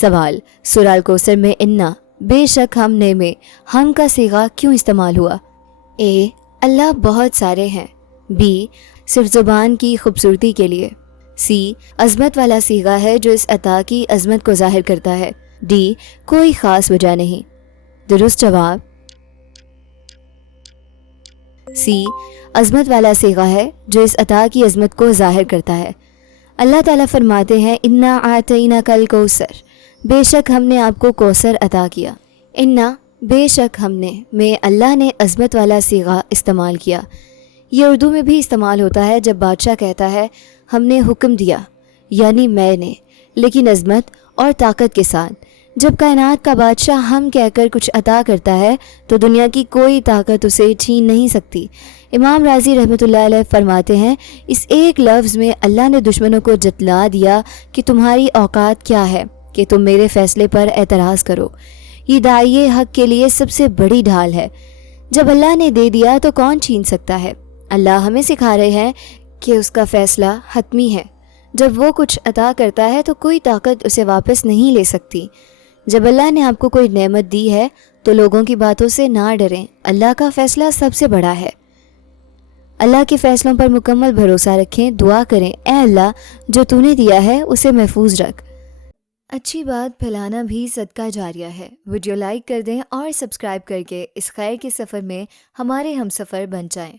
سوال، سورہ الکوثر میں انا بے شک ہم نے میں ہم کا صیغہ کیوں استعمال ہوا؟ اے، اللہ بہت سارے ہیں۔ بی، صرف زبان کی خوبصورتی کے لیے۔ سی، عظمت والا صیغہ ہے جو اس عطا کی عظمت کو ظاہر کرتا ہے۔ ڈی، کوئی خاص وجہ نہیں۔ درست جواب سی، عظمت والا صیغہ ہے جو اس عطا کی عظمت کو ظاہر کرتا ہے۔ اللہ تعالیٰ فرماتے ہیں انا اعطیناک الکوثر، بے شک ہم نے آپ کو کوثر عطا کیا۔ انا، بے شک ہم نے میں اللہ نے عظمت والا صیغہ استعمال کیا۔ یہ اردو میں بھی استعمال ہوتا ہے جب بادشاہ کہتا ہے ہم نے حکم دیا، یعنی میں نے، لیکن عظمت اور طاقت کے ساتھ۔ جب کائنات کا بادشاہ ہم کہہ کر کچھ عطا کرتا ہے تو دنیا کی کوئی طاقت اسے چھین نہیں سکتی۔ امام راضی رحمۃ اللہ علیہ فرماتے ہیں اس ایک لفظ میں اللہ نے دشمنوں کو جتلا دیا کہ تمہاری اوقات کیا ہے کہ تم میرے فیصلے پر اعتراض کرو۔ یہ داعیے حق کے لیے سب سے بڑی ڈھال ہے۔ جب اللہ نے دے دیا تو کون چھین سکتا ہے؟ اللہ ہمیں سکھا رہے ہیں کہ اس کا فیصلہ حتمی ہے۔ جب وہ کچھ عطا کرتا ہے تو کوئی طاقت اسے واپس نہیں لے سکتی۔ جب اللہ نے آپ کو کوئی نعمت دی ہے تو لوگوں کی باتوں سے نہ ڈریں، اللہ کا فیصلہ سب سے بڑا ہے۔ اللہ کے فیصلوں پر مکمل بھروسہ رکھیں، دعا کریں اے اللہ جو تو نے دیا ہے اسے محفوظ رکھ۔ اچھی بات پھیلانا بھی صدقہ جاریہ ہے۔ ویڈیو لائک کر دیں اور سبسکرائب کر کے اس خیر کے سفر میں ہمارے ہم سفر بن جائیں۔